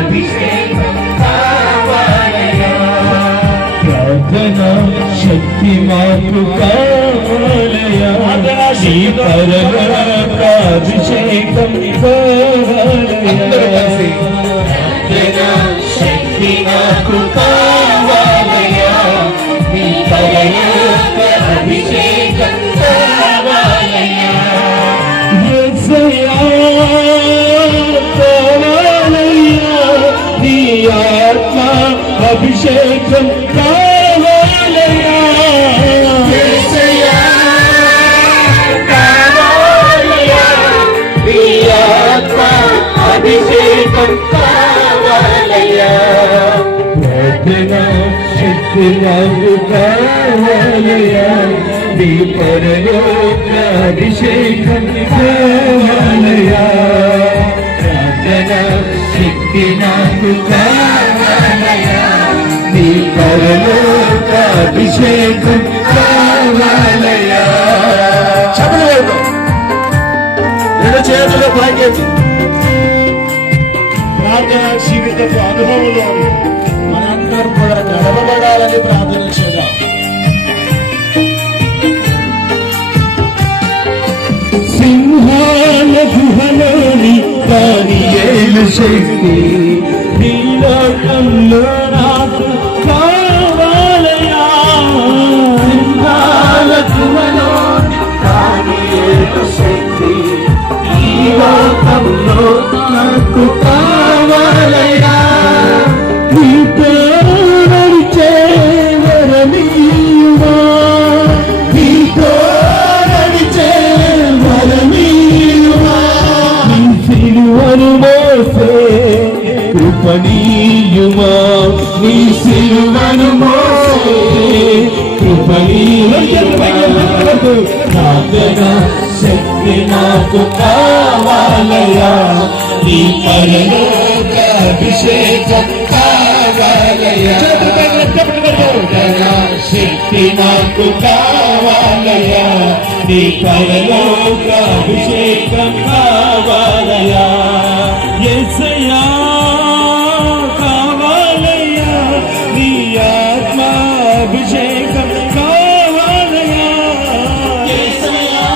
అభిషేకం కావాలయ్యా. ప్రార్థన శక్తి మాకు కావాలయ్యా. నీ పరలోక అభిషేకం కావాలయ్యా. శక్తి నాకు కావాలయ్యా. నీ పరలోక అభిషేకం కావాలయ్యా. యేసయ్యా కావాలయ్యా. నీ ఆత్మ అభిషేకం కావాలయ్యా. యేసయ్యా కావాలయ్యా. నీ ఆత్మ అభిషేకం కావాలయ్యా. ప్రార్థన శక్తి నాకు కావాలయ్యా. నీ పరలోక అభిషేకం కావాలయ్యా. ప్రార్థన శక్తి నాకు కావాలయ్యా. నీ పరలోక అభిషేకం కావాలయ్యా. చెప్పలేదు రెండు చేతుల భాగ్యత ప్రార్థన జీవితపు అనుభవంలో మనందరూ కూడా నడవబడాలని ప్రార్థన చేద్దాం. సింహాల గుహలోని దానియేలు శక్తి నీ లోకంలో నాకు కావాలయ్యా. సింహాల గుహలోని దానియేలు శక్తి ఈ లోకంలో నాకు కావాలయ్యా. నీతో నడిచే వరమీయుమా. నీతో నడిచే వరమీయుమా. నీ సిలువను మోసే కృపణీయుమా. నీ సిలువను మోసే కృపణీయుమా. ప్రార్థన శక్తి నాకు కావాలయ్యా. నీ పరలోక అభిషేకం కావాలయ్యా. ప్రార్థన శక్తి నాకు కావాలయ్యా. నీ పరలోక అభిషేకం కావాలయ్యా. యేసయ్యా కావాలయ్యా. నీ ఆత్మ అభిషేకం కావాలయ్యా. యేసయ్యా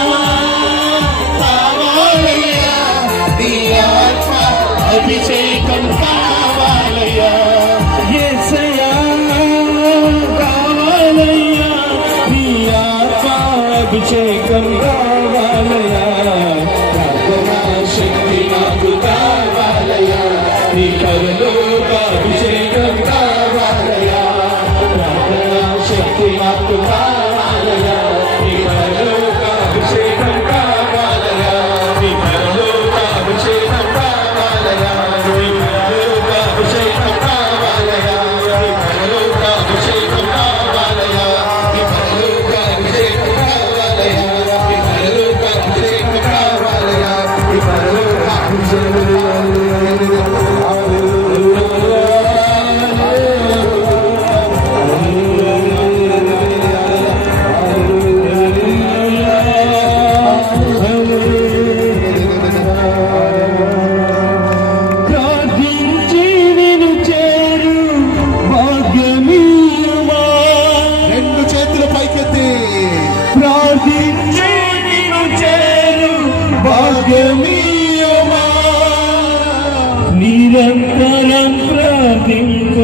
కావాలయ్యా. నీ ఆత్మ అభిషేకం కావాలయ్యా. యేసయ్యా కావాలయ్యా. నీ ఆత్మ అభిషేకం కావాలయ్యా. ప్రార్థన శక్తి నాకు కావాలయ్యా. నీ పరలోక అభిషేకం కావాలయ్యా. ప్రార్థన శక్తి నాకు కావాలయ్యా. నీ పరలోక అభిషేకం కావాలయ్యా. నీ పరలోక అభిషేకం కావాలయ్యా. నీ పరలోక అభిషేకం కావాలయ్యా. నీ పరలోక అభిషేకం కావాలయ్యా. నీ పరలోక అభిషేకం కావాలయ్యా. నీ పరలోక అభిషేకం కావాలయ్యా. నీ పరలోక అభిషేకం ప్రార్థించి నిన్ను చేరు భాగ్యమీయుమా. రెండు చేతుల పైకెత్తి ప్రార్థించి నిన్ను చేరు భాగ్యమీయుమా. నిరంతరం ప్రార్థింప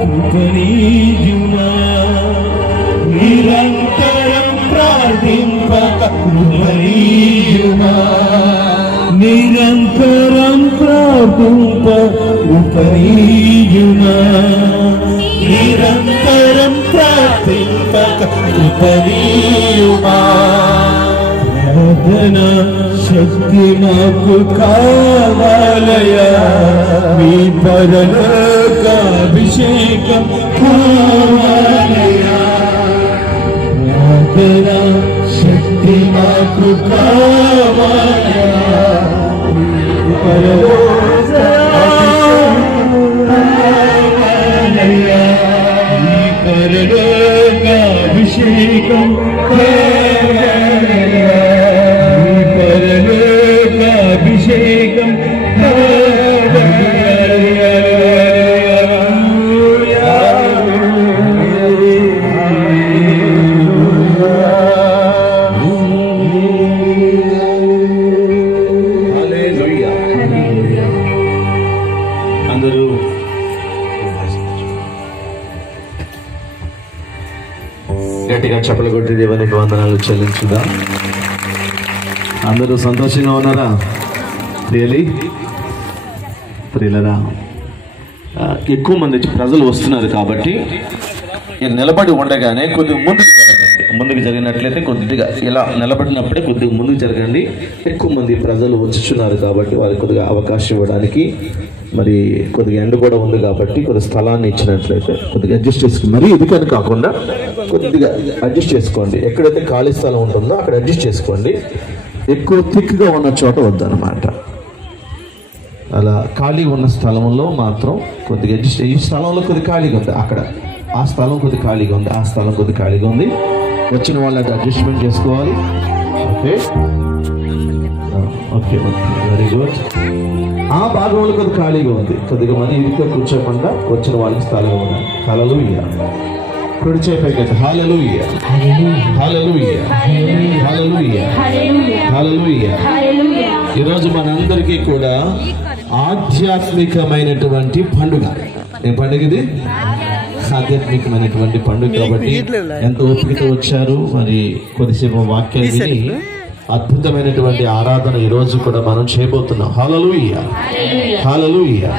కృపణీయుమా. నిరంతరం ప్రార్థింప కృపణీయుమా. నిరంతరం ప్రార్థింప కృపణీయుమా. నిరంతరం ప్రార్థింప కృపణీయుమా. ప్రార్థన శక్తి నాకు కావాలయ్యా. మీ పరలోక అభిషేకం కావాలయ్యా. ప్రార్థన శక్తి నాకు కావాలయ్యా. మీ పరలోక కావాలయ్యా. మీ పరలోక అభిషేకం కావాలయ్యా. మీ పరలోక అభిషేకం కావాలయ్యా. గట్టిగా చప్పలు కొట్టి దేవునికి వందనాలు చెల్లించుదా. అందరూ సంతోషంగా ఉన్నారా? ప్రియులరా, ఎక్కువ మంది ప్రజలు వస్తున్నారు కాబట్టి నిలబడి ఉండగానే కొద్దిగా ముందుకు జరిగినట్లయితే కొద్దిగా ఇలా నిలబడినప్పుడే కొద్దిగా ముందుకు జరగండి. ఎక్కువ మంది ప్రజలు వచ్చుచున్నారు కాబట్టి వారికి కొద్దిగా అవకాశం ఇవ్వడానికి, మరి కొద్దిగా ఎండ కూడా ఉంది కాబట్టి కొద్దిగా స్థలాన్ని ఇచ్చినట్లయితే కొద్దిగా అడ్జస్ట్ చేసుకోండి. మరీ ఇదికని కాకుండా కొద్దిగా అడ్జస్ట్ చేసుకోండి. ఎక్కడైతే ఖాళీ స్థలం ఉంటుందో అక్కడ అడ్జస్ట్ చేసుకోండి. ఎక్కువ థిక్గా ఉన్న చోట వద్దన్నమాట. అలా ఖాళీ ఉన్న స్థలంలో మాత్రం కొద్దిగా అడ్జస్ట్. ఈ స్థలంలో కొద్దిగా ఖాళీగా ఉంది, అక్కడ ఆ స్థలం కొద్దిగా ఖాళీగా ఉంది, ఆ స్థలం కొద్దిగా ఖాళీగా ఉంది. వచ్చిన వాళ్ళకి అడ్జస్ట్మెంట్ చేసుకోవాలి. Okay okay okay, very good. ఆ భాగంలో కొద్దిగా ఖాళీగా ఉంది, కొద్దిగా మరి ఇదిగా కూర్చోకుండా వచ్చిన వాళ్ళకి స్థలంగా ఉండాలి. హల్లెలూయా. కుడి చేపైకి హల్లెలూయా, హల్లెలూయా, హల్లెలూయా, హల్లెలూయా. ఈరోజు మనందరికీ కూడా ఆధ్యాత్మికమైనటువంటి పండుగ. ఏ పండుగ ఇది? ఆధ్యాత్మికమైనటువంటి పండుగ కాబట్టి ఎంత ఓపికతో వచ్చారు. మరి కొద్దిసేపు వాక్యాలు విని అద్భుతమైనటువంటి ఆరాధన ఈ రోజు కూడా మనం చేయబోతున్నాం. హల్లెలూయా, హల్లెలూయా,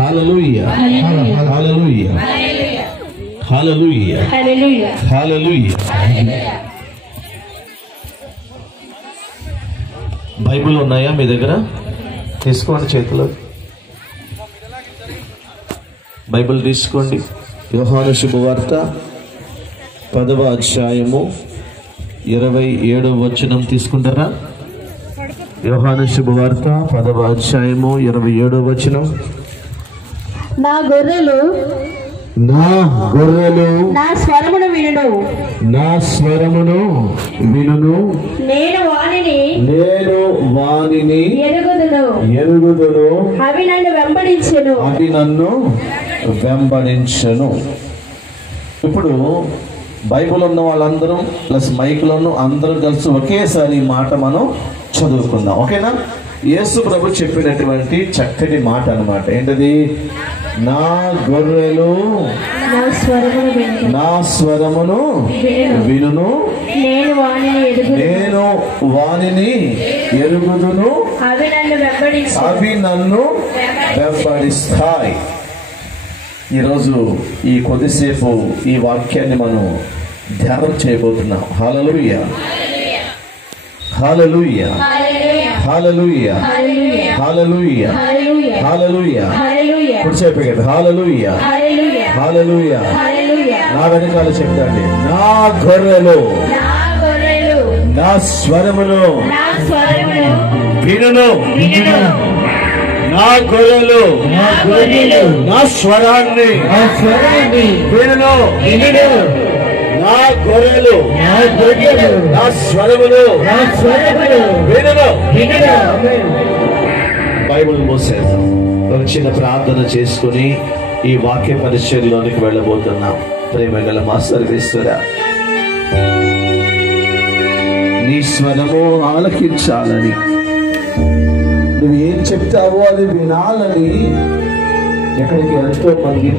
హల్లెలూయా, హల్లెలూయా, హల్లెలూయా, హల్లెలూయా. బైబిల్ ఉన్నాయా మీ దగ్గర? తీసుకోండి చేతిలో. బైబిల్ తీసుకోండి. యోహాను శుభవార్త 10వ అధ్యాయము 27వ వచనం తీసుకుంటారా? యోహాను శుభవార్త 10వ అధ్యాయము 27వ వచనం. నా గొర్రెలు నా స్వరమును వినును, నేను వానిని ఎరుగుదును, అవి నన్ను వెంబడించెను. ఇప్పుడు బైబిల్ ఉన్న వాళ్ళందరం ప్లస్ మైక్లోను అందరూ కలిసి ఒకేసారి మాట మనం చదువుకుందాం. ఓకేనా? యేసు ప్రభు చెప్పినటువంటి చక్కటి మాట అన్నమాట. ఏంటది? నా గొర్రెలు నా స్వరమును వినును, నేను వానిని ఎరుగుదును, అవి నన్ను వెంబడిస్తాయి. ఈరోజు ఈ కొద్దిసేపు ఈ వాక్యాన్ని మనం ధ్యానం చేయబోతున్నాం. హల్లెలూయా, హల్లెలూయా, హల్లెలూయా, హల్లెలూయా, హల్లెలూయా. కుడిచేపు హల్లెలూయా, హల్లెలూయా. నా వెనకాల చెప్తాండి. నా గొర్రెలు నా స్వరమును వినును, నా గొర్రెలు నా స్వరాన్ని వినును, నా గొర్రెలు నా స్వరమును వినును. బైబిల్ మూసేద్దాం. ఒక చిన్న ప్రార్థన చేసుకుని ఈ వాక్య పరిచర్యలోనికి వెళ్ళబోతున్నాం. ప్రేమ గల మా సర్వేశ్వరా, నీ స్వరము ఆలకించాలని, నువ్వు ఏం చెప్తావో అది వినాలని ఎక్కడికి ఎంతో మంది